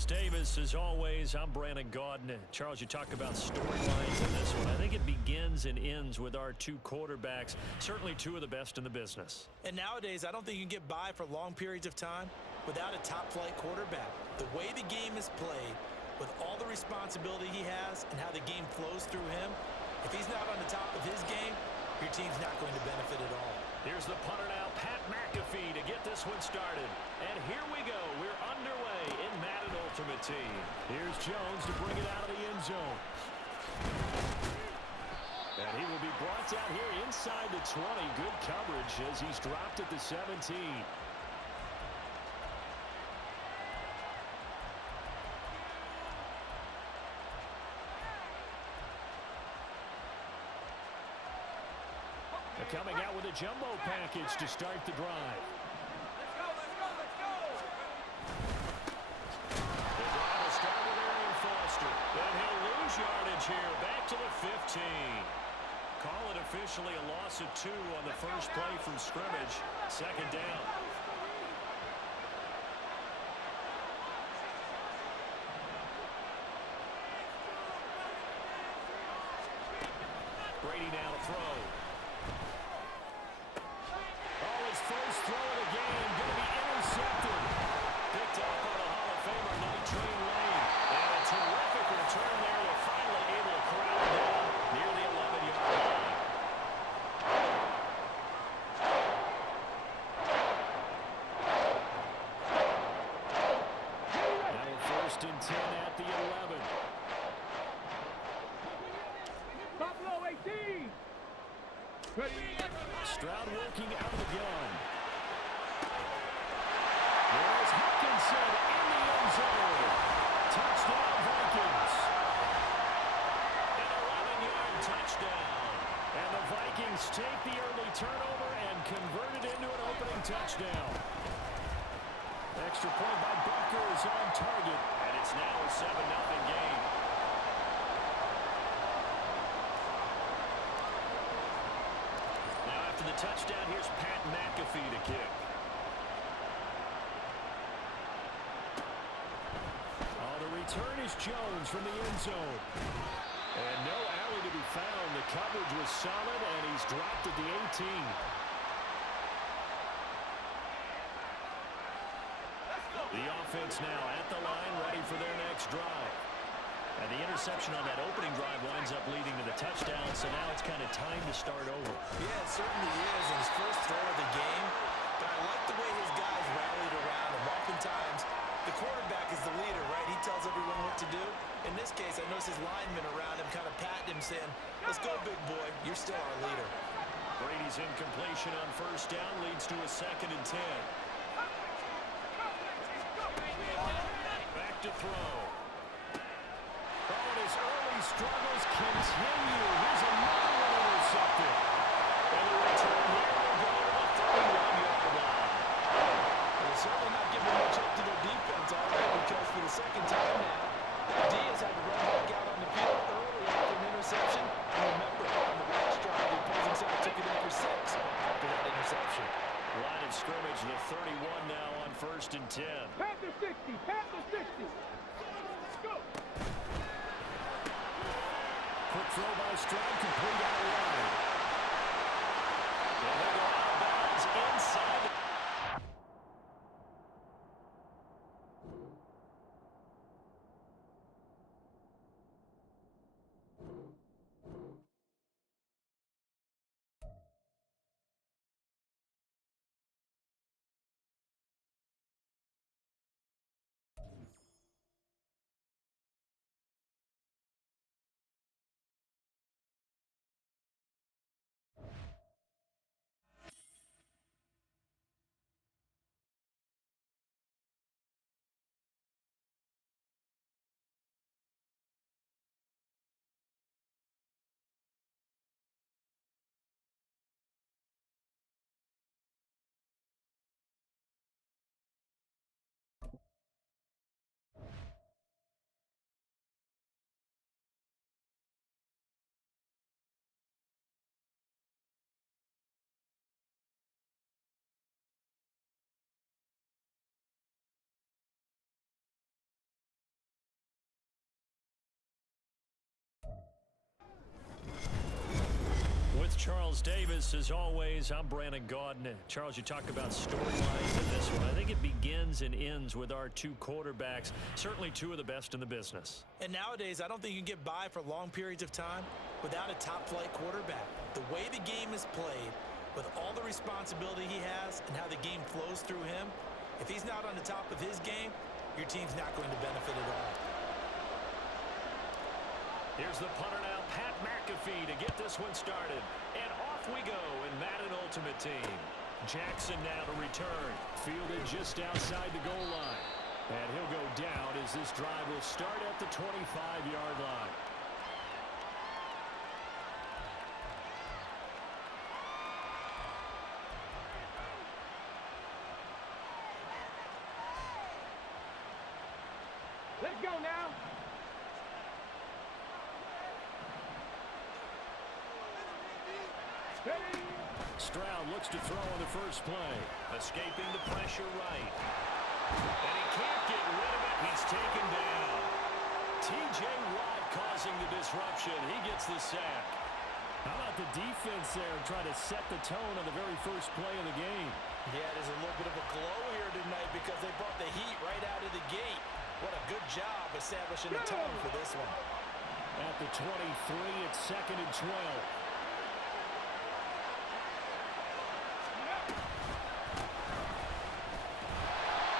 Charles Davis, as always. I'm Brandon Gaudin. Charles, you talk about storylines in this one. I think it begins and ends with our two quarterbacks, certainly two of the best in the business. And nowadays, I don't think you can get by for long periods of time without a top-flight quarterback. The way the game is played, with all the responsibility he has and how the game flows through him, if he's not on the top of his game, your team's not going to benefit at all. Here's the punter now, Pat McAfee, to get this one started. And here we go. We're underway in Madden Ultimate Team. Here's Jones to bring it out of the end zone. And he will be brought down here inside the 20. Good coverage as he's dropped at the 17. Coming out with a jumbo package to start the drive. Let's go, let's go, let's go! The drive will start with Arian Foster. Then he'll lose yardage here, back to the 15. Call it officially a loss of 2 on the first play from scrimmage. Second down. Brady now to throw. First throw of the game going to be intercepted. Picked up on a Hall of Famer, Night Train Lane. And a terrific return there. They're finally able to corral it down near the 11-yard line. Now a 1st and 10 at the 11. Buffalo 18! Ready? Stroud working out of the gun. There's Hawkinson in the end zone. Touchdown, Vikings. An 11-yard touchdown. And the Vikings take the early turnover and convert it into an opening touchdown. Extra point by Bucker is on target. And it's now a 7-0 game. The touchdown, here's Pat McAfee to kick. Oh, the return is Jones from the end zone. And no alley to be found. The coverage was solid, and he's dropped at the 18. The offense now at the line, ready for their next drive. And the interception on that opening drive winds up leading to the touchdown, so now it's kind of time to start over. Yeah, it certainly is. And his first throw of the game. But I like the way his guys rallied around him. Oftentimes, the quarterback is the leader, right? He tells everyone what to do. In this case, I noticed his linemen around him kind of patting him, saying, "Let's go, big boy. You're still our leader." Brady's incompletion on 1st down leads to a 2nd and 10. Back to throw. His early struggles continue. Here's another one intercepted. And the return here will go to the 31-yard line. They're certainly not giving much up to their defense, all right, because for the second time now, that D has had to run back out on the field early after an interception. And remember, on the last drive, the opposing side took it in for 6 after that interception. Line of scrimmage, the 31 now on 1st and 10. Panther 60! Panther 60! Let's go! Quick throw by Stroud, complete out wide. And they go out of bounds inside. Charles Davis, as always. I'm Brandon Gaudin. Charles, you talk about storylines in this one. I think it begins and ends with our two quarterbacks, certainly two of the best in the business. And nowadays, I don't think you can get by for long periods of time without a top-flight quarterback. The way the game is played, with all the responsibility he has and how the game flows through him, if he's not on the top of his game, your team's not going to benefit at all. Here's the punter now, Pat McAfee, to get this one started. And off we go in Madden Ultimate Team. Jackson now to return. Fielded just outside the goal line. And he'll go down as this drive will start at the 25-yard line. Let's go now. Ready? Stroud looks to throw on the first play. Escaping the pressure right. And he can't get rid of it. He's taken down. T.J. Watt causing the disruption. He gets the sack. How about the defense there trying to set the tone on the very first play of the game? Yeah, there's a little bit of a glow here tonight because they brought the heat right out of the gate. What a good job establishing the tone for this one. At the 23, it's 2nd and 12.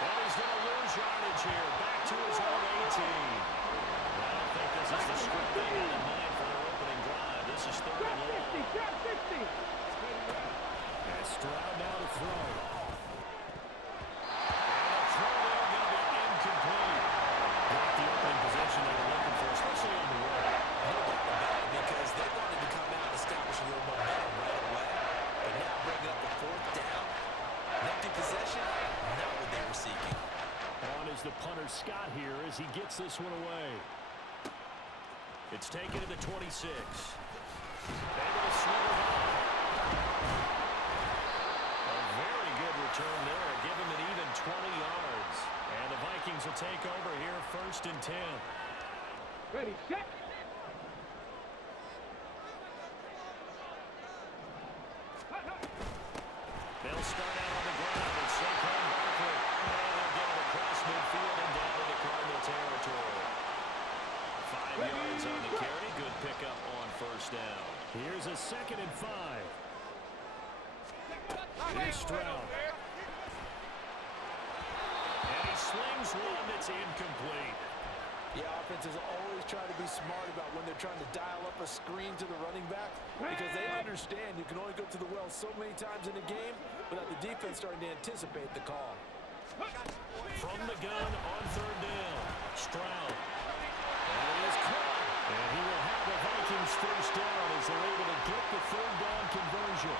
And he's going to lose yardage here. Back to his own 18. I don't think this is the script they had in mind for their opening drive. This is 3rd and long. Drop 60. And Stroud now to throw. And a throw there going to be incomplete. Not the opening possession they were looking for, especially on the road. No doubt about it, because they wanted to come out and establish a little momentum right away. But now bringing up the 4th down, an empty possession, not what they were seeking. On is the punter Scott here as he gets this one away. It's taken to the 26. Able to swing it on. A very good return there. Give him an even 20 yards. And the Vikings will take over here 1st and 10. Ready, set. They'll start out on the ground with Saquon Barkley. And they'll get it across midfield and down into Cardinal territory. 5 yards on the carry. Good pickup on 1st down. Here's a 2nd and 5. Here's Stroud. And he slings one that's incomplete. Yeah, offenses always try to be smart about when they're trying to dial up a screen to the running back because they understand you can only go to the well so many times in a game without the defense starting to anticipate the call. From the gun on 3rd down. Stroud. And it is caught. And he will have the Vikings 1st down as they're able to get the 3rd down conversion.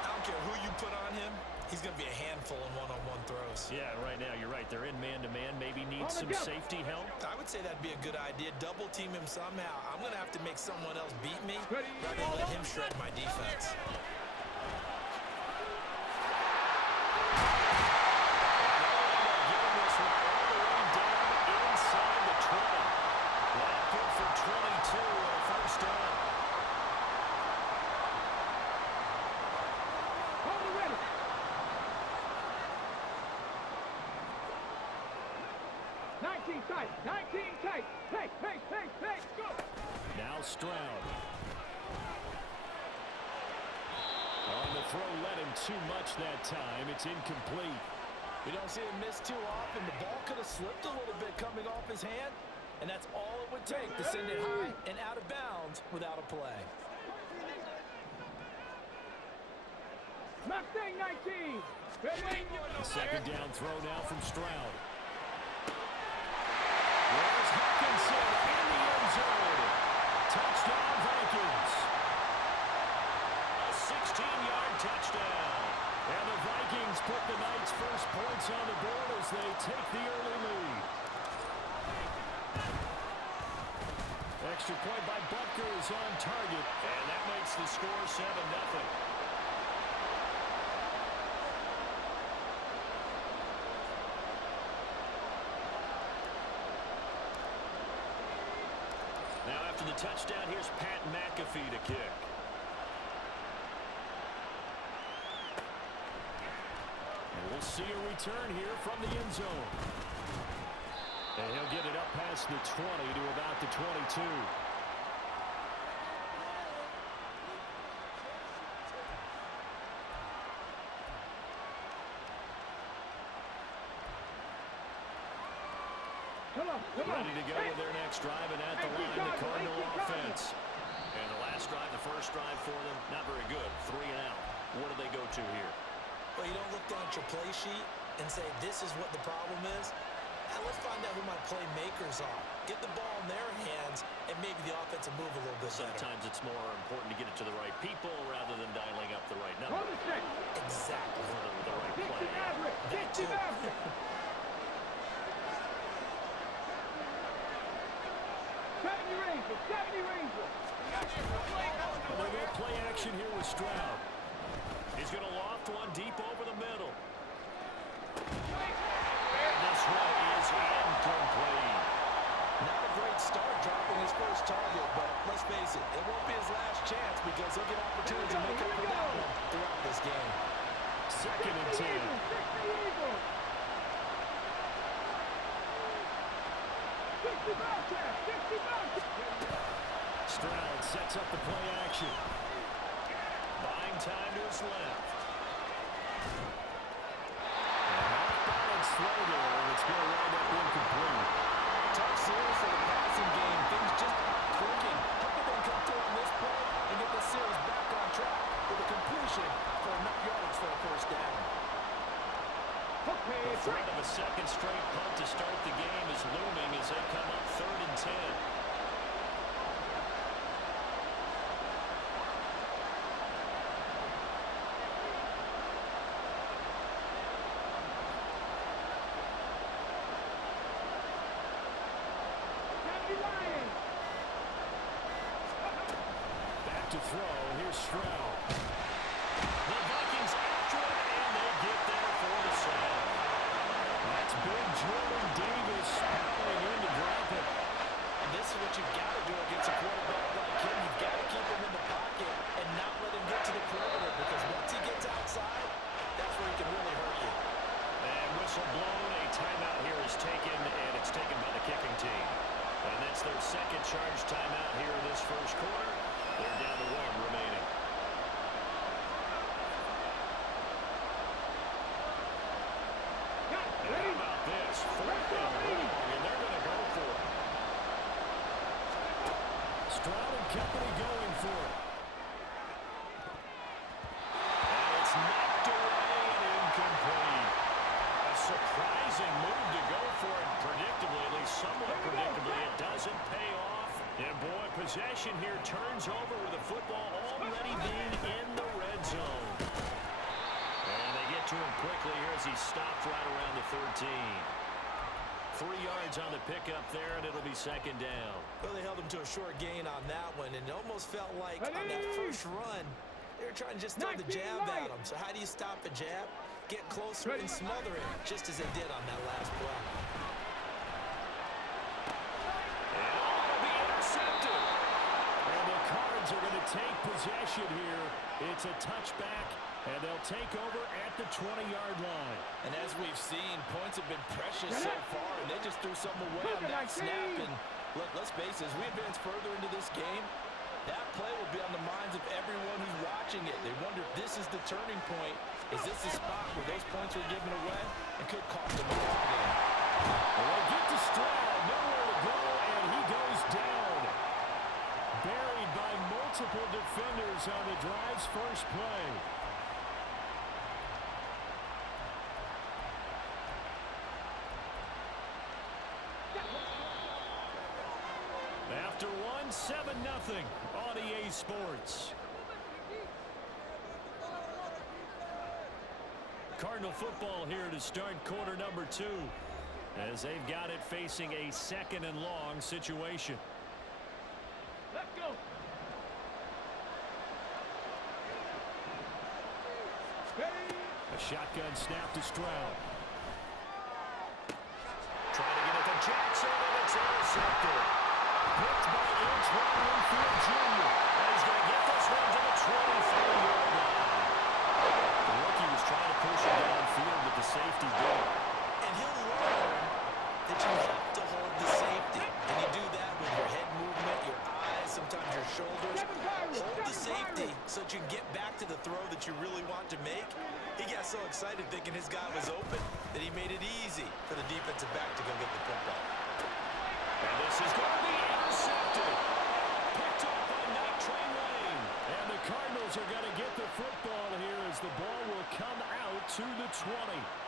I don't care who you put on him, he's going to be a handful in one-on-one throws. Yeah, right now, you're right. They're in man-to-man. Maybe need some safety help. I would say that'd be a good idea. Double team him somehow. I'm going to have to make someone else beat me rather than let him shred my defense. Tight, 19 tight. Hey, go. Now Stroud. On the throw, led him too much that time. It's incomplete. We don't see him miss too often. The ball could have slipped a little bit coming off his hand, and that's all it would take to send it high and out of bounds without a play. Mustang 19. Ready? 2nd down throw now from Stroud. There's Hawkinson in the end zone. Touchdown, Vikings. A 16-yard touchdown. And the Vikings put the Knights' first points on the board as they take the early lead. Extra point by Butker is on target. And that makes the score 7-0. Now after the touchdown, here's Pat McAfee to kick. We'll see a return here from the end zone. And he'll get it up past the 20 to about the 22. Ready to go with their next drive, and at the line, the Cardinal offense. And the last drive, the first drive for them, not very good. 3 and out. What do they go to here? Well, you don't look down at your play sheet and say, this is what the problem is. Now let's find out who my playmakers are. Get the ball in their hands, and maybe the offense will move a little bit better. Sometimes it's more important to get it to the right people rather than dialing up the right number. Exactly. Or the right play. That too. They go play action here with Stroud. He's going to loft one deep over the middle. And this one is incomplete. Not a great start dropping his first target, but let's face it, it won't be his last chance because he'll get opportunities to make up for that one throughout this game. 2nd and 10. Stroud sets up the play action. Buying time to his left. Off-balance throw there, and it's going to wind up incomplete. Tough series for the passing game. Things just aren't clicking. Hoping they come through on this play and get the series back on track with a completion for enough yards for a first down. The threat of a second straight punt to start the game is looming as they come up 3rd and 10. Back to throw. Here's Stroud. The Vikings after it, and they get there for the sack. That's big Jordan Davis powering in to drop it. And this is what you've got to do against a quarterback like him. You've got to keep him in the pocket and not let him get to the perimeter because once he gets outside, that's where he can really hurt you. And whistle blown. A timeout here is taken, and it's taken by the kicking team. And that's their second charge timeout here in this first quarter. They're down to 1 remaining. And how about this? 4th and long, and they're going to go for it. Stroud and company going for it. And it's knocked away and incomplete. A surprising move to go for it, predictably, at least somewhat predictably. It doesn't pay off. And boy, possession here turns over with the football already being in the red zone. And they get to him quickly here as he stopped right around the 13. 3 yards on the pickup there, and it'll be 2nd down. Well, they held him to a short gain on that one, and it almost felt like on that first run, they were trying to just throw the jab at him. So how do you stop a jab? Get closer and smother it, just as they did on that last play. And it'll be intercepted. And the Cards are going to take possession here. It's a touchback, and they'll take over at the 20-yard line. And as we've seen, points have been precious so far, and they just threw something away on that snap. And look, let's face it, as we advance further into this game, that play will be on the minds of everyone who's watching it. They wonder if this is the turning point. Is this the spot where those points were given away and could cost them the ball game? Well, they get to Stroud, nowhere to go, and he goes down. Buried by multiple defenders on the drive's first play. After 7-0 on EA Sports. Cardinal football here to start quarter number 2 as they've got it facing a 2nd and long situation. Let's go. A shotgun snap to Stroud. Trying to get it to Jackson, and it's intercepted. Picked by Antoine Winfield Jr. And he's going to get this one to the 23-yard line. The rookie was trying to push it downfield, but the so excited thinking his guy was open that he made it easy for the defensive back to go get the football. And this is going to be intercepted. Picked up by Night Train Lane. And the Cardinals are going to get the football here as the ball will come out to the 20.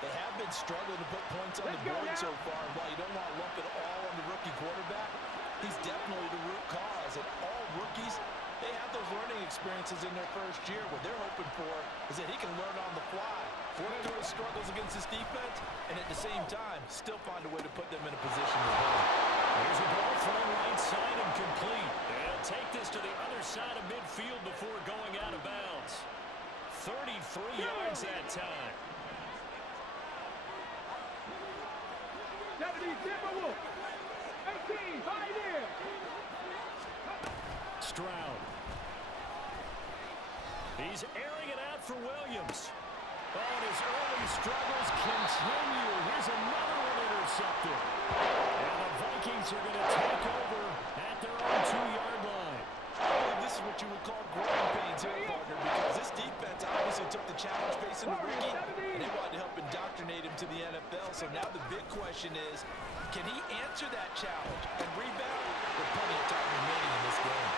They have been struggling to put points on the board so far. And while you don't want to lump it all on the rookie quarterback, he's definitely the root cause. And all rookies, they have those learning experiences in their first year. What they're hoping for is that he can learn on the fly, work through his struggles against this defense, and at the same time, still find a way to put them in a position to win. Here's a ball thrown right side and complete. They'll take this to the other side of midfield before going out of bounds. 33 yards that time. 70 Timberwolves. 18, right there. Stroud. He's airing it out for Williams. Oh, and his early struggles continue. Here's another one intercepted. And the Vikings are going to take over at their own 2-yard line. I believe this is what you would call growing pains here, partner, because this defense obviously took the challenge facing the rookie, and they wanted to help indoctrinate him to the NFL. So now the big question is, can he answer that challenge and rebound with plenty of time remaining in this game?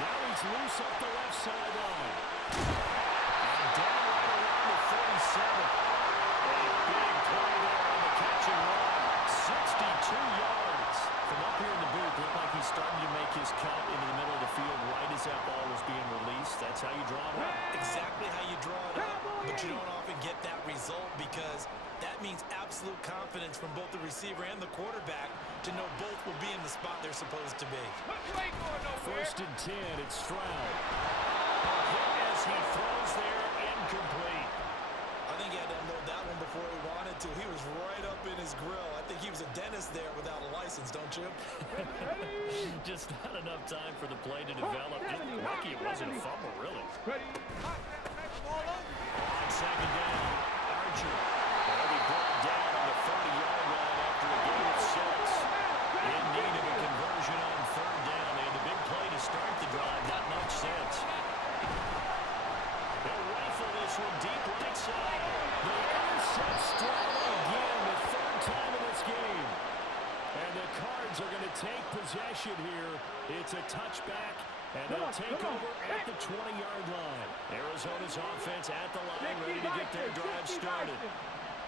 Now he's loose up the left sideline. And down right around the 37. A big play there on the catch and run. 62 yards. From up here in the booth, looked like he's starting to make his cut into the middle of the field right as that ball was being released. That's how you draw it up. Exactly how you draw it up, but you don't often get that result because that means absolute confidence from both the receiver and the quarterback to know both will be in the spot they're supposed to be. First and 10, it's Stroud. Hit as he throws there, incomplete. I think he had to unload that one before he wanted to. He was right up in his grill. I think he was a dentist there without a license, don't you? Just not enough time for the play to develop. Lucky it wasn't a fumble, really. On second down, Archer. Will be brought down on the 30-yard line after a gain of 6. In need of a conversion on third down. They had the big play to start the drive. Not much sense. They'll rifle this one deep right side. They intercept Stroud again, the third time in this game. And the Cards are going to take possession here. It's a touchback, and they'll take over at the 20-yard line. Arizona's offense at the line, ready to get their drive started.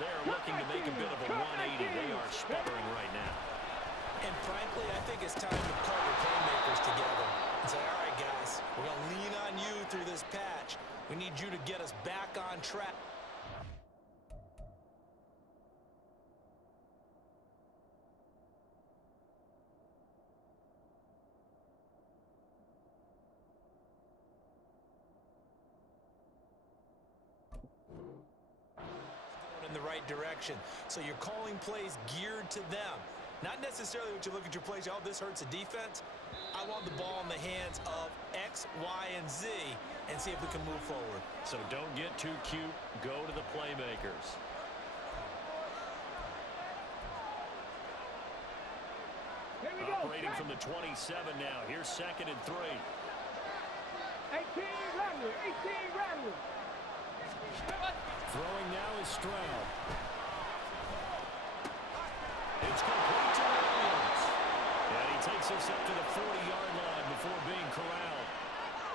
They're looking to make a bit of a 180. They are sputtering right now. And frankly, I think it's time to call your playmakers together and say, all right, guys, we're going to lean on you through this patch. We need you to get us back on track. In the right direction. So you're calling plays geared to them. Not necessarily what you look at your plays, oh, this hurts the defense. I want the ball in the hands of X, Y, and Z and see if we can move forward. So don't get too cute. Go to the playmakers. Operating from the 27 now. Here's second and 3. 18 Rattler, 18 Rattler. Throwing now is Stroud. It's complete to Williams. And he takes us up to the 40-yard line before being corralled.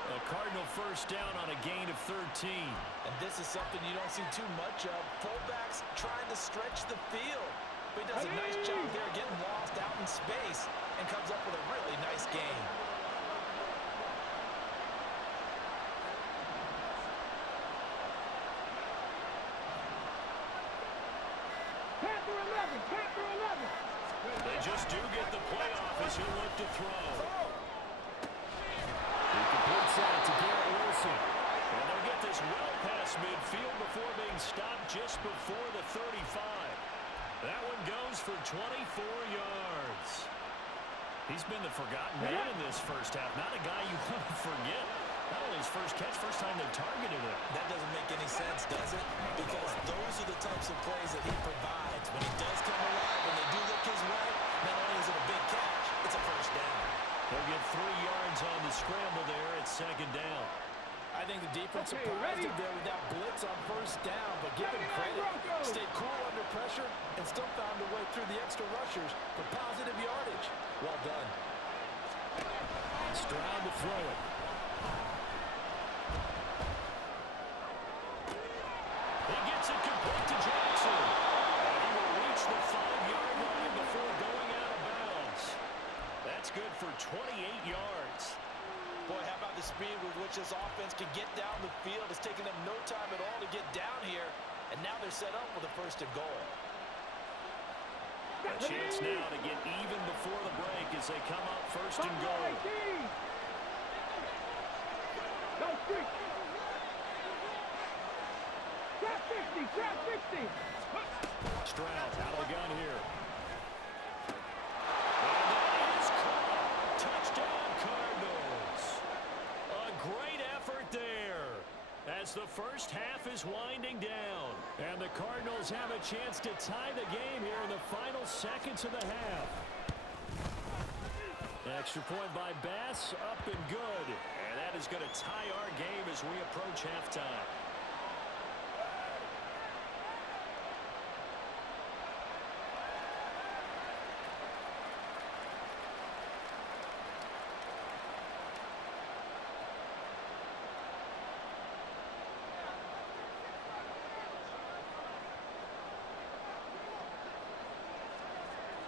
A Cardinal first down on a gain of 13. And this is something you don't see too much of. Fullbacks trying to stretch the field. But he does a nice job there getting lost out in space and comes up with a really nice gain. They just do get the play off as he'll look to throw. He completes that to Garrett Wilson. And they'll get this well past midfield before being stopped just before the 35. That one goes for 24 yards. He's been the forgotten man in this first half. Not a guy you want to forget. Not only his first catch, first time they targeted him. That doesn't make any sense, does it? Because those are the types of plays that he provides. When he does come alive, when they do look his way, not only is it a big catch, it's a first down. They'll get 3 yards on the scramble there at second down. I I think the defense Okay, surprised ready? him there with that blitz on first down, but give him 79 credit. Broncos. Stayed cool under pressure and still found a way through the extra rushers for positive yardage. Well done. Stroud to throw it. He gets it complete to Jackson. And he will reach the 5-yard line before going out of bounds. That's good for 28 yards. Boy, how about the speed with which this offense can get down the field? It's taken them no time at all to get down here, and now they're set up with a 1st and goal. A chance now to get even before the break as they come up 1st and goal. Go streak. Trap 50, trap 50. Stroud out of the gun here. And that is caught. Touchdown, Cardinals. A great effort there as the first half is winding down. And the Cardinals have a chance to tie the game here in the final seconds of the half. Extra point by Bass, up and good. And that is going to tie our game as we approach halftime.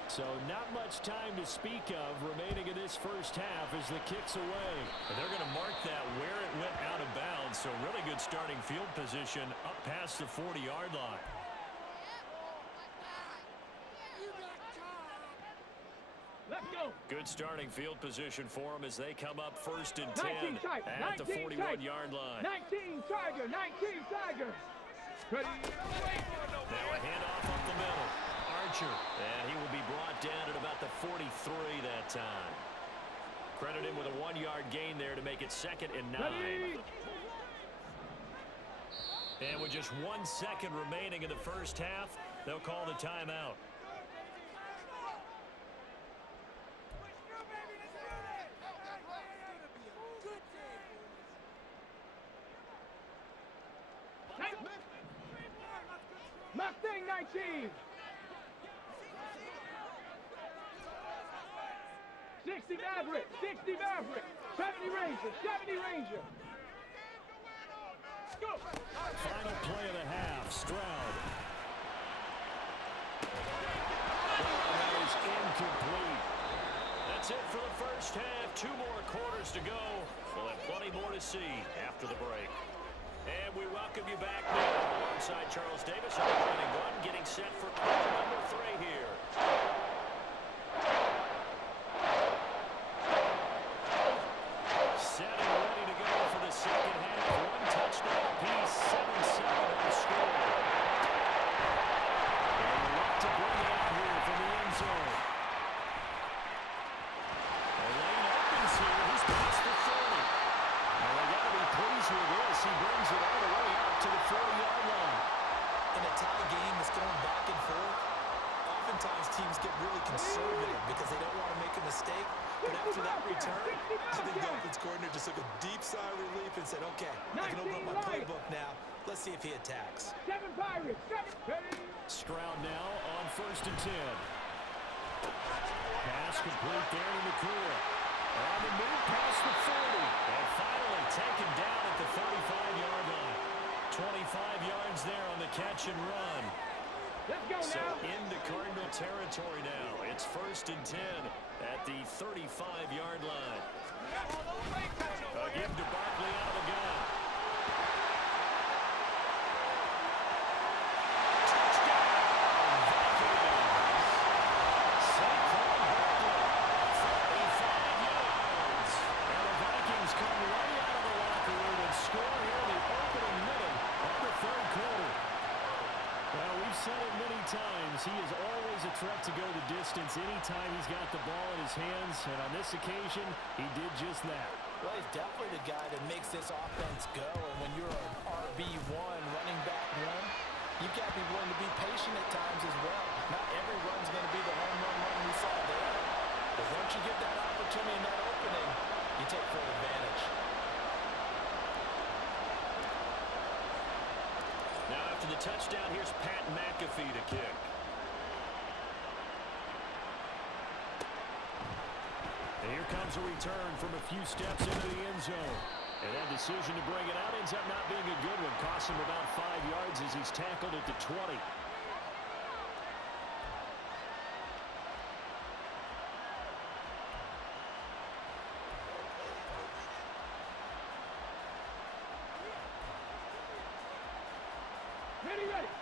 So not much time to speak of remaining in this first half as the kick's away. And they're going to mark that where it went out of bounds. So really good starting field position up past the 40-yard line. Let's go. Good starting field position for them as they come up 1st and 19 10 type, at the 41-yard line. 19 Tiger, 19 Tiger. Ready? Now a handoff up the middle. Archer, and he will be brought down at about the 43 that time. Credit him with a 1-yard gain there to make it 2nd and 9. Ready? And with just 1 second remaining in the first half, they'll call the timeout. Mustang 19. 60 Maverick, 60 Maverick, 70 Ranger, 70 Ranger. Go. Final play of the half, Stroud. That is incomplete. That's it for the first half. 2 more quarters to go. We'll have plenty more to see after the break. And we welcome you back now alongside Charles Davis. I'm Brandon Glenn getting set for quarter number 3 here. Set and ready to go for the second half. 1 touchdown apiece, 7-7 on the score. And we look to bring it out here from the end zone. A lane opens here. He's past the 30. And they got to be pleased with this. He brings it all the way out to the 40-yard line. In a tie game that's going back and forth, oftentimes teams get really conservative because they don't want to make a mistake. But after that return, I think the offense coordinator just took a deep sigh of relief and said, okay, I can open up my playbook now. Let's see if he attacks. 7 Pirates, 7. Ready? Stroud now on 1st and 10. Pass complete there to McCool. On the move past the 40. And finally taken down at the 35-yard line. 25 yards there on the catch and run. Let's go So now. into Cardinal territory now. It's 1st and 10 at the 35-yard line. Again to Barkley out of the gun. Touchdown, Vikings. Saquon Barkley, 45 yards. And the Vikings come right out of the locker room and score here in the opening minute of the 3rd quarter. Well, we've said it many times. He is always a threat to go the distance anytime he's got the ball in his hands. And on this occasion, he did just that. Well, he's definitely the guy that makes this offense go. And when you're an RB1, running back 1, you've got to be willing to be patient at times as well. Not every run's going to be the home run we saw there. But once you get that opportunity and that opening, you take full advantage. Now after the touchdown, here's Pat McAfee to kick. And here comes a return from a few steps into the end zone. And that decision to bring it out ends up not being a good one. Costs him about 5 yards as he's tackled at the 20.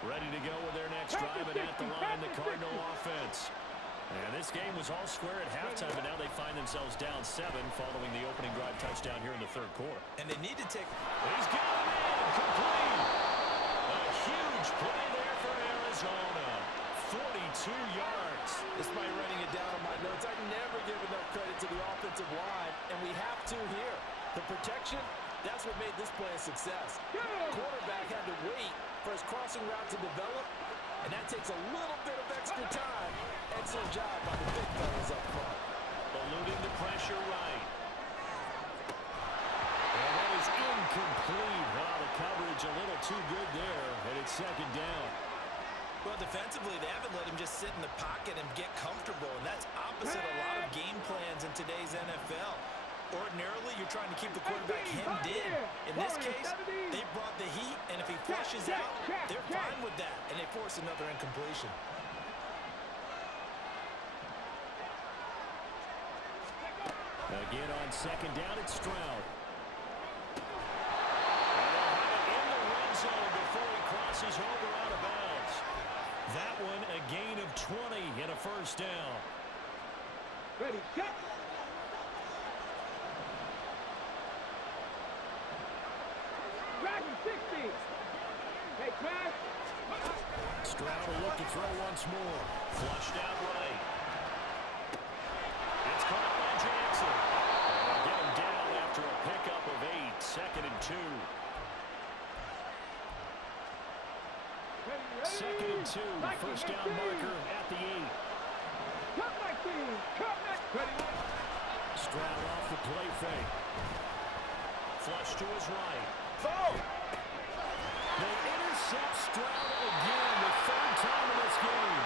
Ready to go with their next drive, and at the line, the Cardinal offense. And this game was all square at halftime, but now they find themselves down 7 following the opening drive touchdown here in the third quarter. And they need to take... He's got him in, complete. A huge play there for Arizona. 42 yards. Despite writing it down on my notes, I never give enough credit to the offensive line, and we have to here. The protection, that's what made this play a success. Quarterback had to wait for his crossing route to develop, and that takes a little bit of extra time. Excellent job by the big fellas up front. Eluding the pressure right. And that is incomplete. Wow, the coverage a little too good there, and it's second down. Well, defensively, they haven't let him just sit in the pocket and get comfortable, and that's opposite a lot of game plans in today's NFL. Ordinarily, you're trying to keep the quarterback hemmed in. In this case, they brought the heat, and if he flushes out, they're fine with that, and they force another incompletion. Again on second down, it's Stroud. And in the red zone before he crosses over out of bounds. That one a gain of 20 and a first down. Ready, set. Dragon 60. Hey, pass. Stroud will look to throw once more. Flushed out right. It's caught by Jackson. They'll get him down after a pickup of 8. Second and 2. Second and 2. First down marker at the 8. Come back, team. Come back. Stroud off the play fake. Flush to his right. They intercept Stroud again, the third time in this game.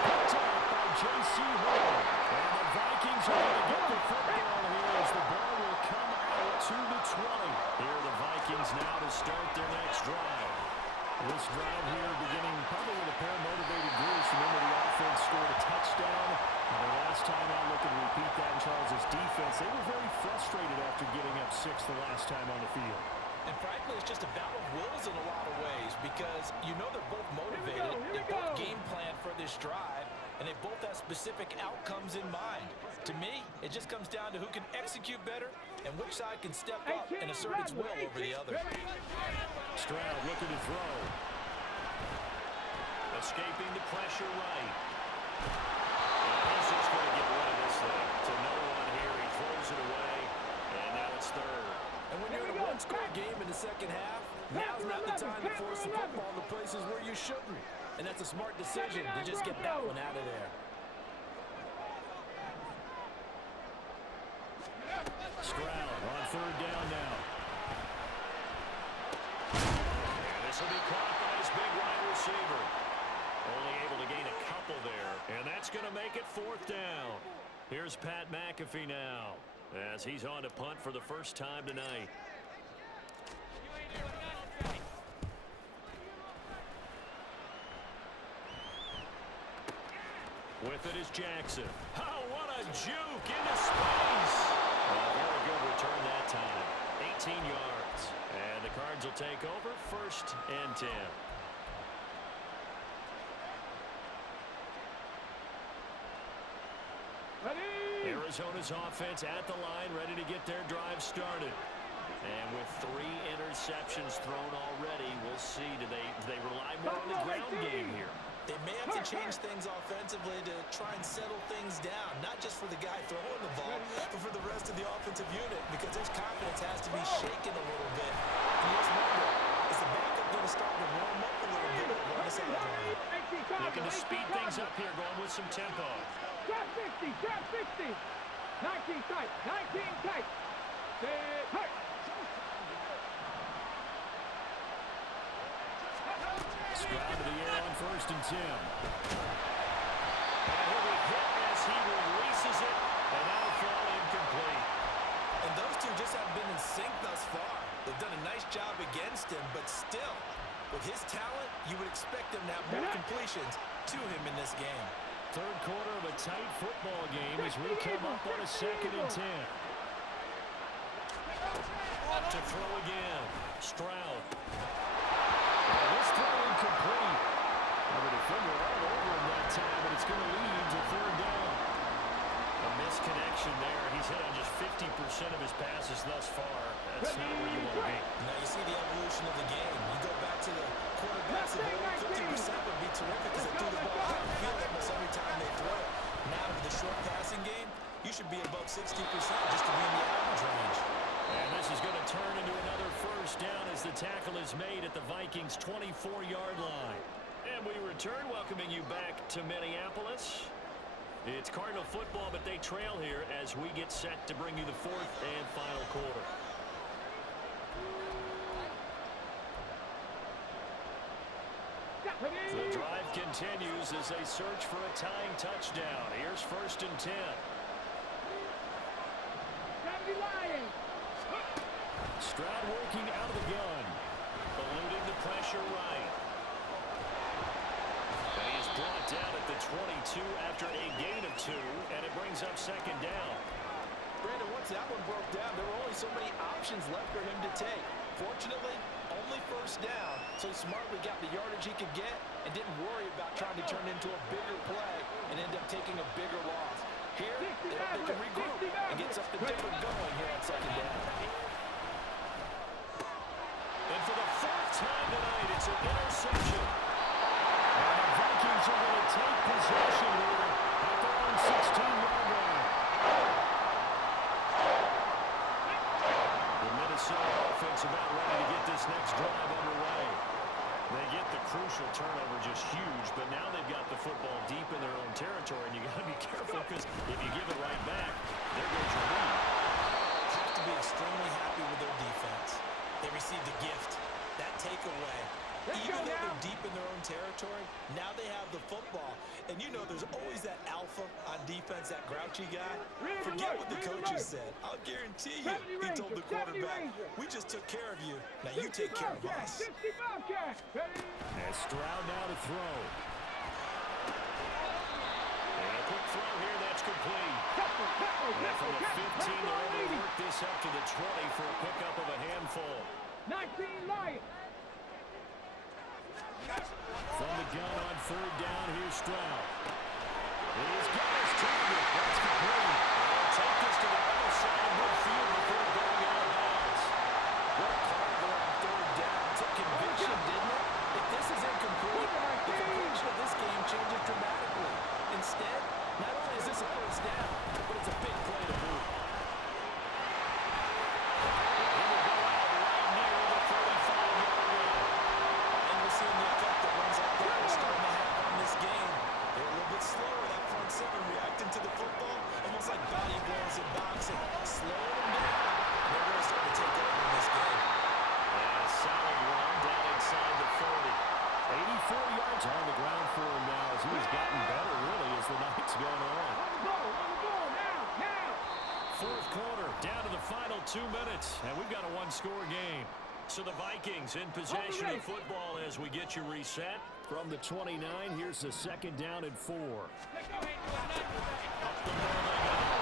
Picked off by J.C. Horn. And the Vikings are going to get the football here as the ball will come out to the 20. Here are the Vikings now to start their next drive. This drive here beginning probably with a pair of motivated groups. Remember, the offense scored a touchdown. And the last time I look and repeat that in Charles' defense, they were very frustrated after giving up 6 the last time on the field. And frankly, it's just a battle of wills in a lot of ways because you know they're both motivated, they both game plan for this drive, and they both have specific outcomes in mind. To me, it just comes down to who can execute better and which side can step up and assert its will over the other. Stroud looking to throw. Escaping the pressure right. And he's just going to get rid of this thing. To no one here, he throws it away, and now it's third. And when you're in a one-score game in the second half, now's not the time to force the football to places where you shouldn't. And that's a smart decision to just get that one out of there. Stroud on third down now. And this will be caught by his big wide receiver. Only able to gain a couple there. And that's going to make it fourth down. Here's Pat McAfee now, as he's on to punt for the first time tonight. With it is Jackson. Oh, what a juke into space. Very good return that time. 18 yards. And the Cards will take over, first and 10. Arizona's offense at the line, ready to get their drive started. And with 3 interceptions thrown already, we'll see, do they rely more on the ground game here? They may have to change things offensively to try and settle things down, not just for the guy throwing the ball, but for the rest of the offensive unit, because his confidence has to be shaken a little bit. And you just wonder, is the backup going to start to warm up a little bit over on the sideline? Looking to speed things up here, going with some tempo. Drop 60, drop 60. 19 tight, 19 tight. Set, hurt. Stroud to the air on 1st and 10. And he'll be hit as he releases it, and that'll fall incomplete. And those two just haven't been in sync thus far. They've done a nice job against him, but still, with his talent, you would expect him to have more completions to him in this game. Third quarter of a tight football game as we come up on a 2nd and 10. To throw again. Stroud. And this throw incomplete. Well, the defender all over him that time, but it's going to lead to 3rd down. A misconnection there. He's hit on just 50% of his passes thus far. That's not where you want to be. Now you see the evolution of the game. You go back to the quarterbacks of old, 50% would be terrific because they threw the ball downfield almost every time they throw it. Now with the short passing game, you should be above 60% just to be in the average range. And this is going to turn into another 1st down as the tackle is made at the Vikings' 24-yard line. And we return, welcoming you back to Minneapolis. It's Cardinal football, but they trail here as we get set to bring you the 4th and final quarter. The drive continues as they search for a tying touchdown. Here's 1st and 10. Stroud working out of the gun. Eluding the pressure right. And he is brought down at the 22 after a gain of 2, and it brings up 2nd down. Brandon, once that one broke down, there were only so many options left for him to take. Fortunately, only 1st down, so he smartly got the yardage he could get and didn't worry about trying to turn into a bigger play and end up taking a bigger loss. Here, they hope they can regroup and get something different going here on 2nd down. And for the 4th time tonight, it's an interception. And the Vikings are going to take possession here at their own 16-yard line. The Minnesota offense about ready to get this next drive underway. They get the crucial turnover, just huge, but now they've got the football deep in their own territory, and you got to be careful because if you give it right back, there goes your lead. Have to be extremely happy with their defense. They received a gift. That takeaway, even though they're deep in their own territory, now they have the football. And you know there's always that alpha on defense, that grouchy guy. Forget what the coaches said. I'll guarantee you, he told the quarterback, we just took care of you. Now you take care of us. And Stroud now to throw. And a quick throw here, that's complete. And from the 15, they're able to work this up to the 20 for a pickup of a handful. 19 Lions. From the gun on 3rd down, here's Stroud. He's got his target. That's complete. They'll take this to the other side of midfield before going out of bounds. What a call there on 3rd down. Took conviction, didn't it? If this is incomplete, the completion of this game changes dramatically. Instead, not only is this a 1st down, but it's a big play to move. He will go out right near the 35-yard line. And we're seeing the effect that runs like that is starting to have on this game. They're a little bit slower, that front 7, reacting to the football, almost like body blows in boxing. Slowing them down, and they're really starting to take over in this game. And a solid run down inside the 30. 84 yards on the ground for him now as he has gotten better, really, as the night's gone on. 4th quarter, down to the final 2 minutes, and we've got a 1-score game. So the Vikings in possession of football as we get you reset. From the 29, here's the 2nd down and 4. Up the middle they go.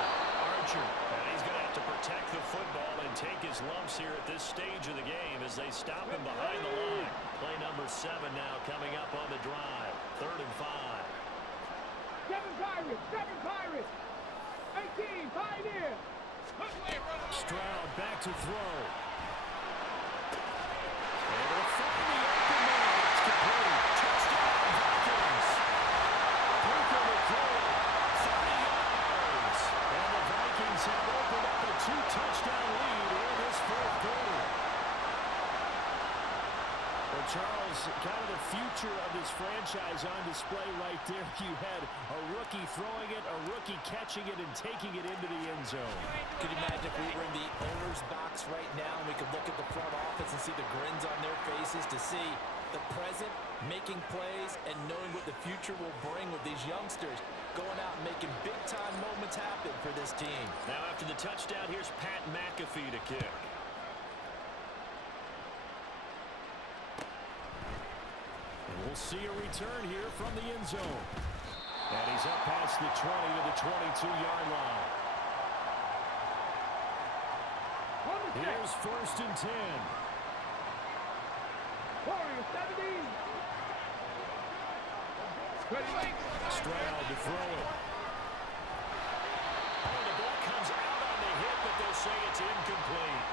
Archer, and he's going to have to protect the football and take his lumps here at this stage of the game as they stop him behind the line. Play number 7 now coming up on the drive. 3rd and 5. 7 Pirates. 18 Pioneers. Stroud back to throw. And they'll find the open man. It's complete. Touchdown, Vikings. Puka McCoy, 30 yards. And the Vikings have opened up a 2-touchdown lead in this 4th quarter. Well, Charles, kind of the future of this franchise on display right there. You had a rookie throwing it, a rookie catching it, and taking it into the end zone. Could you imagine if we were in the owner's box right now and we could look at the front office and see the grins on their faces to see the present, making plays, and knowing what the future will bring with these youngsters going out and making big-time moments happen for this team. Now after the touchdown, here's Pat McAfee to kick. And we'll see a return here from the end zone. And he's up past the 20 to the 22-yard line. Here's 1st and 10. Warriors 17. Stroud to throw it. Oh, the ball comes out on the hit, but they'll say it's incomplete.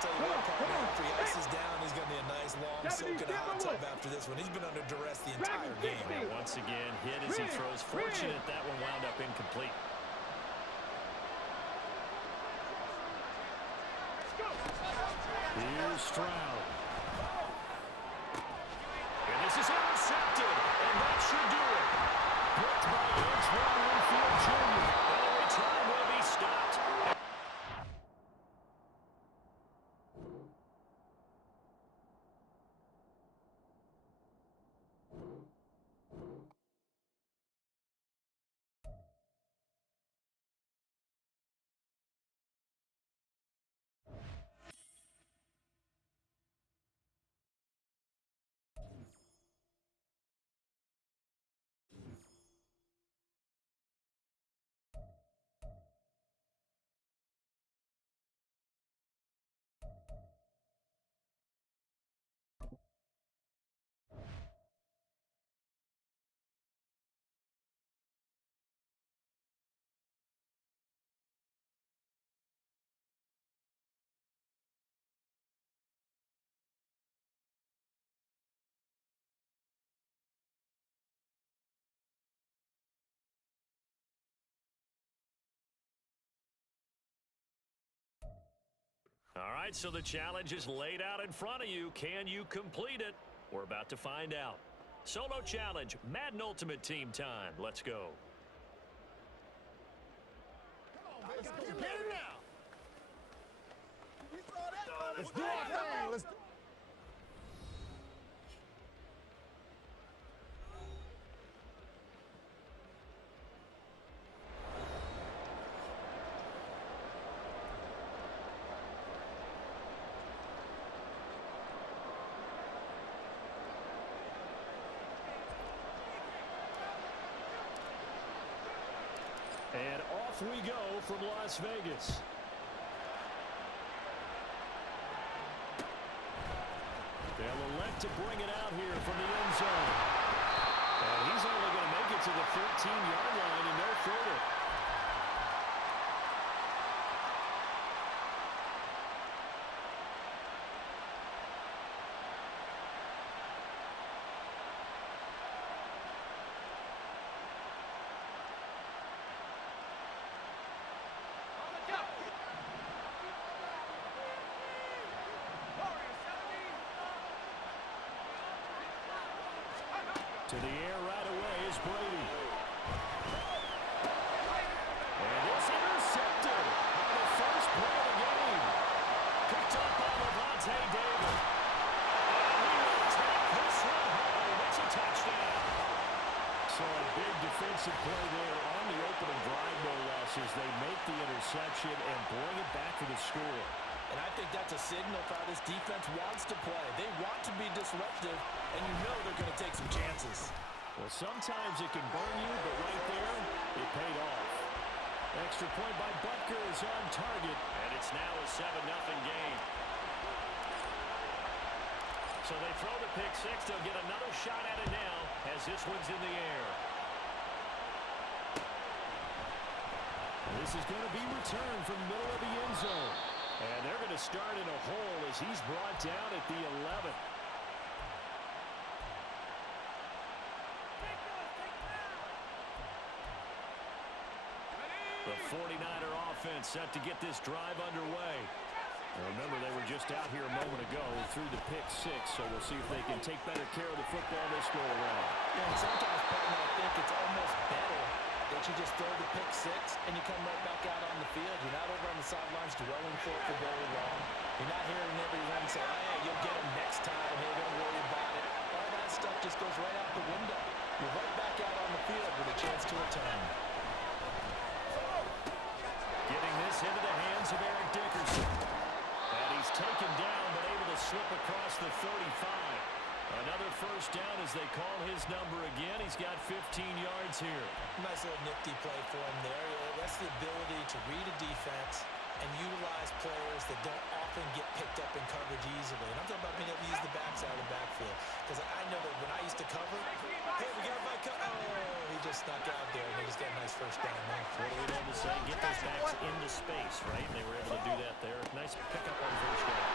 Tell you what, partner, after he ices down, he's going to need a nice long soak in a hot tub after this one. He's been under duress the entire game. Well, once again, hit as he throws. Fortunate that one wound up incomplete. Here's Stroud. And this is intercepted, and that should do it. Blocked by Antoine Winfield Jr. And the return will be stopped. All right, so the challenge is laid out in front of you. Can you complete it? We're about to find out. Solo challenge, Madden Ultimate Team time. Let's go. Let's go. Get it now. Let's do our thing. Let's do. And off we go from Las Vegas. They'll elect to bring it out here from the end zone. And he's only going to make it to the 13-yard line and no further. To the air right away is Brady. And it's intercepted on the first play of the game. Picked up by Levante David. And he will take this one home. It's a touchdown. So a big defensive play there on the opening drive, no less, as they make the interception and bring it back to the score. And I think that's a signal for how this defense wants to play. They want to be disruptive, and you know they're going to take some chances. Well, sometimes it can burn you, but right there, it paid off. Extra point by Butker is on target, and it's now a 7-0 game. So they throw the pick six. They'll get another shot at it now as this one's in the air. And this is going to be returned from the middle of the end zone. And they're going to start in a hole as he's brought down at the 11. The 49er offense set to get this drive underway. And remember, they were just out here a moment ago through the pick six, so we'll see if they can take better care of the football this go-around. Yeah, and sometimes, partner, I think it's almost better that you just throw the pick six and you come right back out on the field. You're not over on the sidelines dwelling for it for very long. You're not hearing everyone say, hey, you'll get him next time. Hey, don't worry about it. All that stuff just goes right out the window. You're right back out on the field with a chance to return. Getting this into the hands of Eric Dickerson. And he's taken down, but able to slip across the 35. Another first down as they call his number again. He's got 15 yards here. Nice little nifty play for him there. That's the ability to read a defense and utilize players that don't often get picked up in coverage easily. And I'm talking about being able to use the backside of the backfield. Because I know that when I used to cover, hey, we got my cover. Oh, he just snuck out there, and they just got a nice first down there. What do we know to say? Get those backs into space, right? And they were able to do that there. Nice pickup on first down.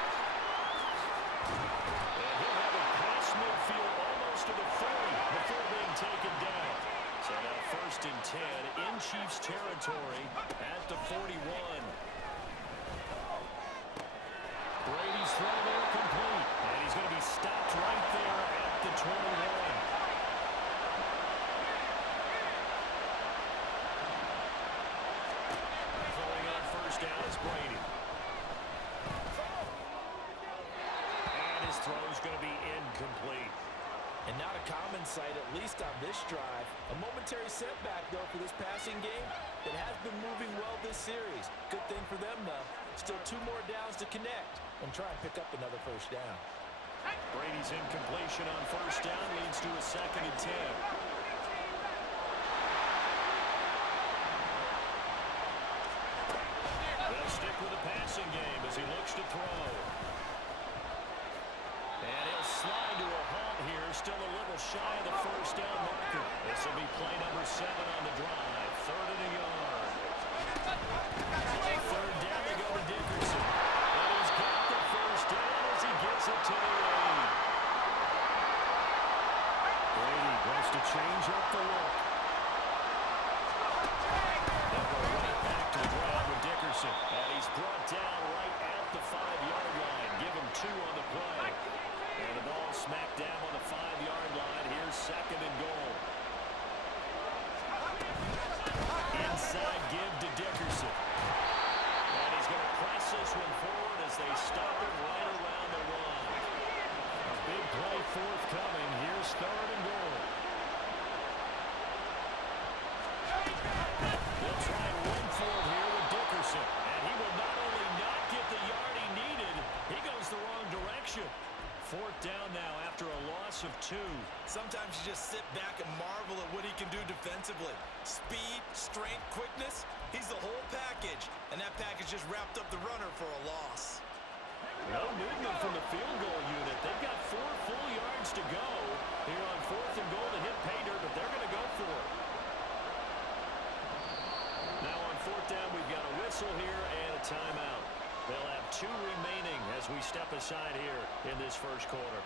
And he'll have it past midfield almost to the 30 before being taken down. So now first and 10 in Chiefs territory at the 41. Brady's throw there complete. And he's going to be stopped right there at the 21. Throwing on first down is Brady. And his throw's going to be incomplete. And not a common sight, at least on this drive. A momentary setback, though, for this passing game that has been moving well this series. Good thing for them, though. Still 2 more downs to connect and try and pick up another first down. Brady's incompletion on first down leads to a 2nd and 10. They'll stick with the passing game as he looks to throw. And he'll slide to a halt here, still a little shy of the first down marker. This will be play number 7 on the drive. 3rd and a yard. On 3rd down, they go to Dickerson. And he's got the first down as he gets it to the 8. Brady wants to change up the look. They'll go right back to the ground with Dickerson. And he's brought down right at the 5-yard line. Give him 2 on the play. And the ball smacked down on the 5-yard line. Here's 2nd and goal. Inside give to Dickerson. And he's going to press this one forward as they stop it right around the 1. A big play forthcoming. Here's 3rd and goal. They'll try and run for it here with Dickerson. And he will not only not get the yard he needed, he goes the wrong direction. 4th down now after a loss of 2. Sometimes you just sit back and marvel at what he can do defensively. Speed, strength, quickness, he's the whole package. And that package just wrapped up the runner for a loss. No movement from the field goal unit. They've got 4 full yards to go here on 4th and goal to hit pay dirt, but they're going to go for it. Now on 4th down, we've got a whistle here and a timeout. They'll have 2 remaining as we step aside here in this first quarter.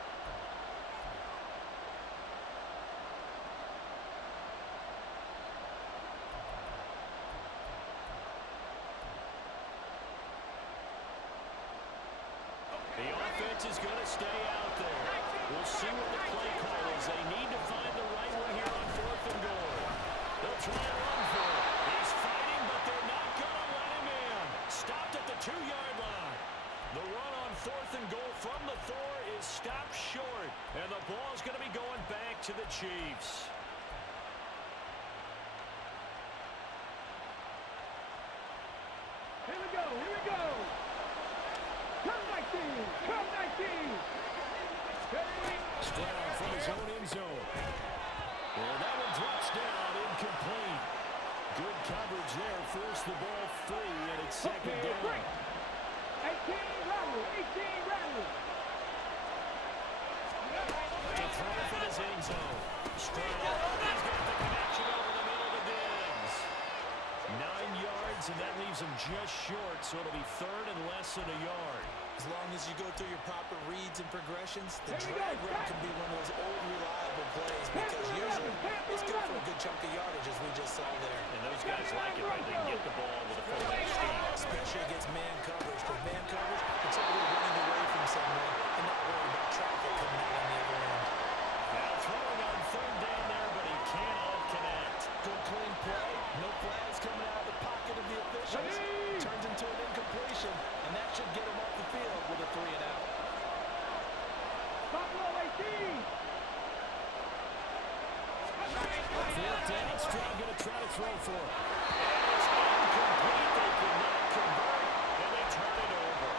The offense is going to stay out there. We'll see what the play call is. They need to find the right one here on 4th and goal. They'll try and run for it. He's fighting, but they're not going to let him in. Stopped at the 2-yard line. The run on 4th and goal from the Thor is stopped short. And the ball's going to be going back to the Chiefs. Here we go, here we go. Come 19, come 19. Stroud from his own end zone. And that one drops down, incomplete. Good coverage there, forced the ball free, and it's 2nd down. 18 rattle, 18 rattle. To throw from his end zone. Stroud, he's got the connection over the middle to Diggs. 9 yards, and that leaves him just short, so it'll be 3rd and less than a yard. As long as you go through your proper reads and progressions, the drag route can be one of those old reliable plays because usually it's good for a good chunk of yardage as we just saw there. And those guys like it, right? They can get the ball with a fullback scheme. Especially against man coverage. Because man coverage, it's only running away from someone and not worrying about traffic coming out on the other end. Now throwing on 3rd down there, but he cannot connect. Good clean play. No flags coming out of the pocket of the officials. Turns into an incomplete completion, and that should get him off the field with a 3-and-out. Buffalo 18. Fourth down, Stroud going to try to throw for it. And it's incomplete. They could not convert, and they turn it over.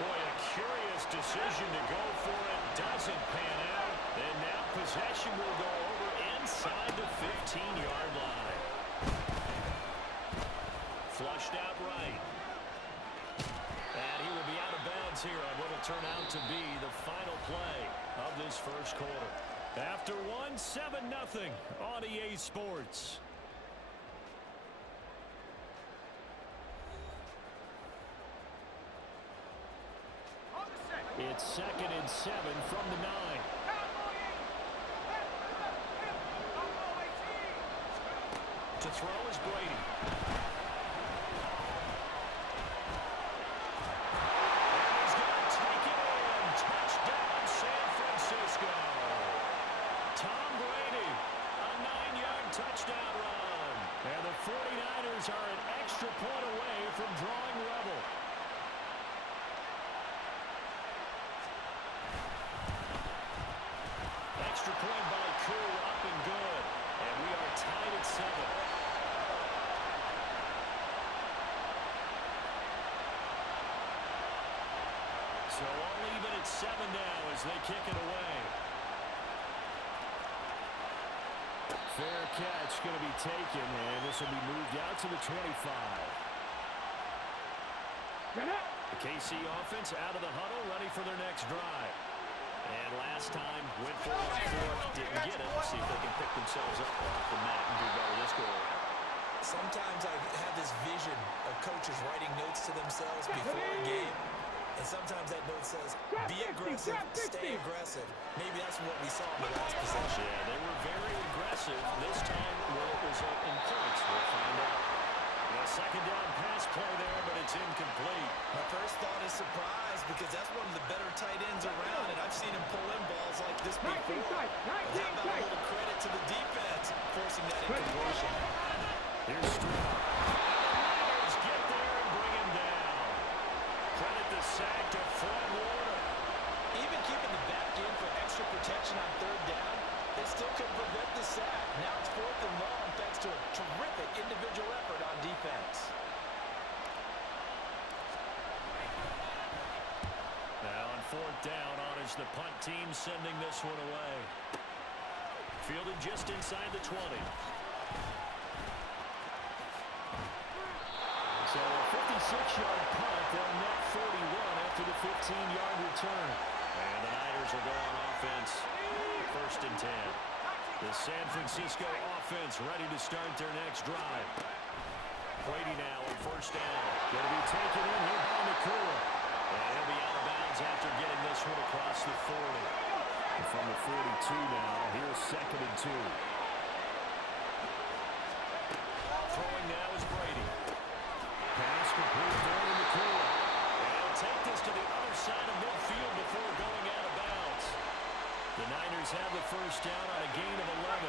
Boy, a curious decision to go for it. Doesn't pan out. And now possession will go over inside the 15-yard line. Flushed out right. And he will be out of bounds here on what will turn out to be the final play of this first quarter. After 7-0 on EA Sports. It's 2nd and 7 from the 9. To throw is Brady. And he's going to take it in. Touchdown, San Francisco. Tom Brady, a 9-yard touchdown run. And the 49ers are an extra point away from drawing level. Extra point by Koo, up and good. And we are tied at 7. So all even at 7 now as they kick it away. Fair catch going to be taken, and this will be moved out to the 25. The KC offense out of the huddle, ready for their next drive. And last time, went for it on 4th, didn't get it. See if they can pick themselves up off the mat and do better this go around. Sometimes I have this vision of coaches writing notes to themselves before a game. And sometimes that note says, be aggressive, stay aggressive. Maybe that's what we saw in the last possession. Yeah, they were very aggressive. This time will result in points. We'll find out. A second down pass play there, but it's incomplete. My first thought is surprise because that's one of the better tight ends around, and I've seen him pull in balls like this before. But how about a little credit to the defense forcing that incompletion? Here's Stroud. Niners get there and bring him down. Credit the sack to Fred Warner. Even keeping the back in for extra protection on 3rd down, they still couldn't prevent the sack. Now it's 4th and long thanks to a terrific individual effort on defense. Now on 4th down, on is the punt team sending this one away. Fielded just inside the 20. So a 56-yard punt, they'll net 41 after the 15-yard return. And the Niners will go on offense, 1st and 10. The San Francisco offense ready to start their next drive. Brady now on 1st down. Going to be taken in here by Nakua. And he'll be out of bounds after getting this one across the 40. And from the 42 now, here's 2nd and 2. Throwing now is Brady. Pass complete for Nakua. And he'll take this to the other side of midfield before going out of bounds. The Niners have the 1st down on a gain of 11.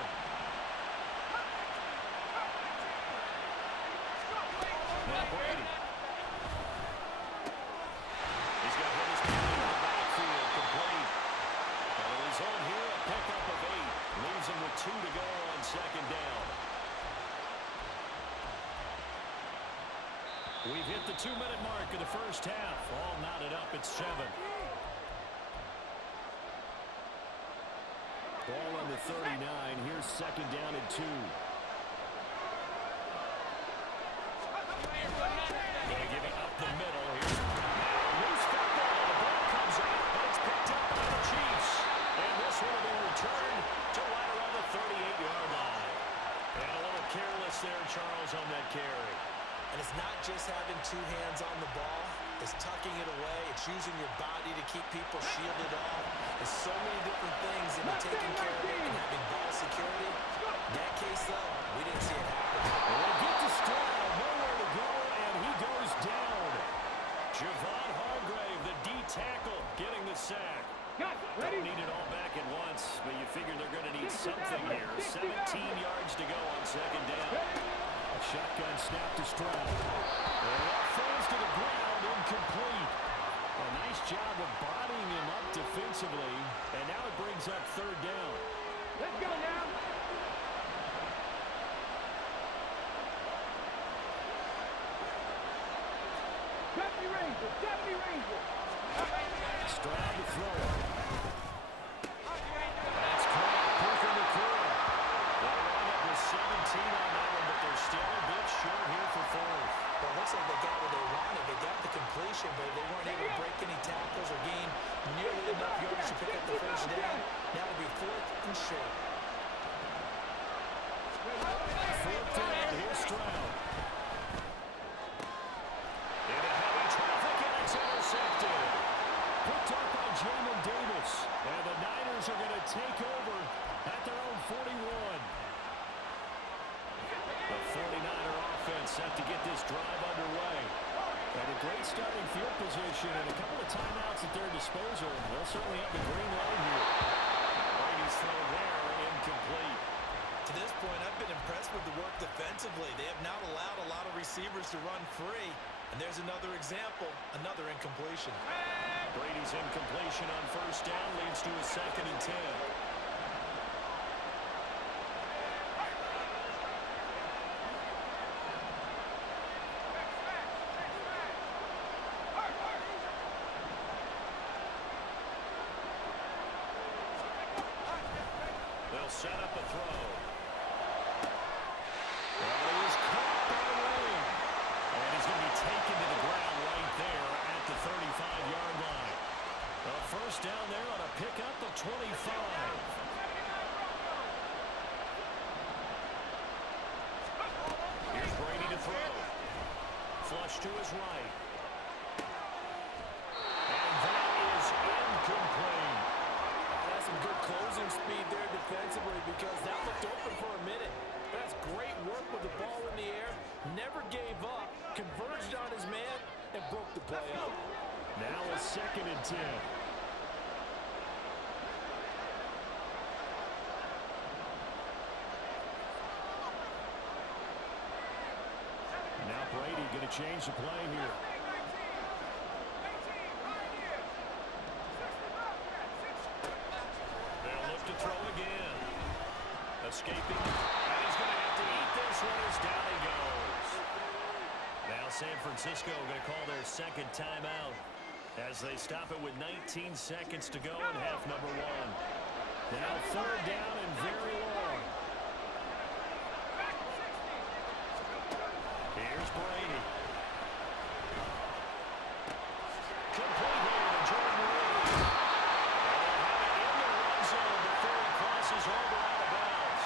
Now Brady. He's got his man in the backfield, complete. And he's on here, a pickup of 8. Leaves him with 2 to go on 2nd down. We've hit the 2-minute mark of the first half. All knotted up at 7. Ball on the 39. Here's 2nd down and 2. They're giving up the middle. Here's loose football. The ball comes out, but it's picked up by the Chiefs. And this one will be returned to right around the 38-yard line. And a little careless there, Charles, on that carry. And it's not just having 2 hands on the ball. It's tucking it away. It's using your body to keep people shielded off. There's so many different things into taking care of it and having ball security. In that case, though, we didn't see it happen. And they get to Stroud, nowhere to go, and he goes down. Javon Hargrave, the D tackle, getting the sack. Don't need it all back at once, but you figure they're going to need something here. 17 yards to go on 2nd down. A shotgun snap to Stroud. And that falls to the ground. defensively, and now it brings up third down. Let's go now. 70 Rangers, 70 Rangers. Stroud to throw it. That's caught. Puka the curl. They'll wind up with 17 on that one, but they're still a bit short here for fourth. Well, it looks like they got what they wanted. They got the completion, but they weren't able to break any tackles or gain nearly enough yards to pick up the first down. Now it'll be fourth and short. Fourth down. Here's Stroud. Into heavy traffic, and it's intercepted. Picked up by Jamin Davis. And the Niners are going to take over at their own 41. The 49er offense set to get this drive underway. And a great starting field position and a couple of timeouts at their disposal. They'll certainly have the green light here. Brady's throw there, incomplete. To this point, I've been impressed with the work defensively. They have not allowed a lot of receivers to run free. And there's another example, another incompletion. Brady's incompletion on first down leads to a 2nd and 10. They'll set up a throw. Well, he was caught by Wayne. And he's going to be taken to the ground right there at the 35-yard line. A first down there on a pickup of 25. Here's Brady to throw. Flush to his right. And that is incomplete. That's some good closing speed there defensively because that looked open for a minute. That's great work with the ball in the air. Never gave up, converged on his man, and broke the play up. Now a 2nd and 10. Now Brady going to change the play here. They'll look to throw again. Escaping. And he's going to have to eat this one as down he goes. Now San Francisco going to call their 2nd timeout as they stop it with 19 seconds to go in half number 1. Now 3rd down and very long. Here's Brady. Complete here to Jordan Reed. And they'll have it in the red zone before he crosses over out of bounds.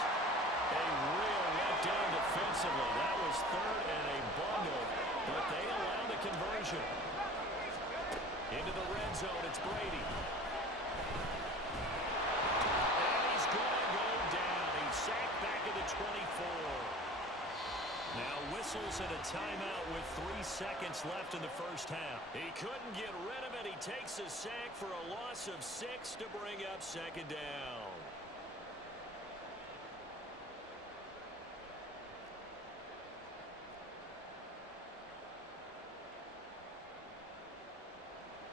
A real letdown defensively. That was 3rd and a bundle, but they allow the conversion. Into the red zone, it's Brady. And he's going to go down. He's sacked back at the 24. Now whistles and a timeout with 3 seconds left in the first half. He couldn't get rid of it. He takes a sack for a loss of 6 to bring up 2nd down.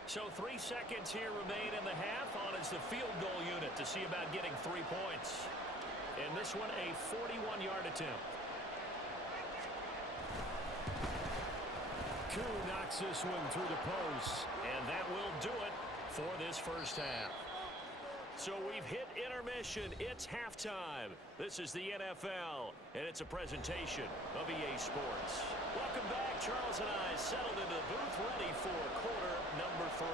So 3 seconds here remain in the half. On is the field goal unit to see about getting 3 points. In this one, a 41-yard attempt. Koo knocks this one through the post, and that will do it for this first half. So we've hit intermission. It's halftime. This is the NFL, and it's a presentation of EA Sports. Welcome back. Charles and I settled into the booth ready for quarter number 3.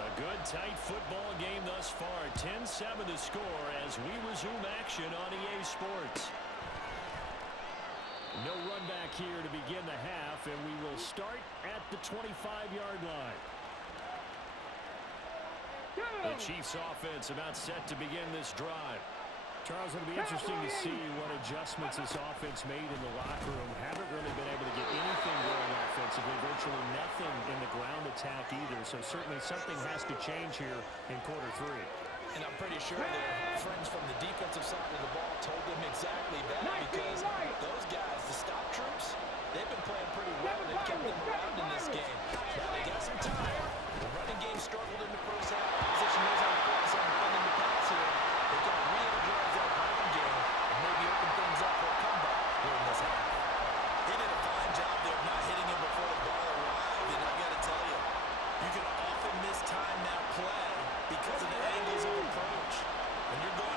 A good, tight football game thus far. 10-7 to score as we resume action on EA Sports. No run back here to begin the half, and we will start at the 25-yard line. The Chiefs offense about set to begin this drive. Charles, it'll be interesting to see what adjustments this offense made in the locker room. Haven't really been able to get anything going offensively, virtually nothing in the ground attack either. So certainly something has to change here in quarter 3. And I'm pretty sure their friends from the defensive side of the ball told them exactly that because those guys, the stop troops, they've been playing pretty well and kept them around in this game. because of the angles of approach. When you're going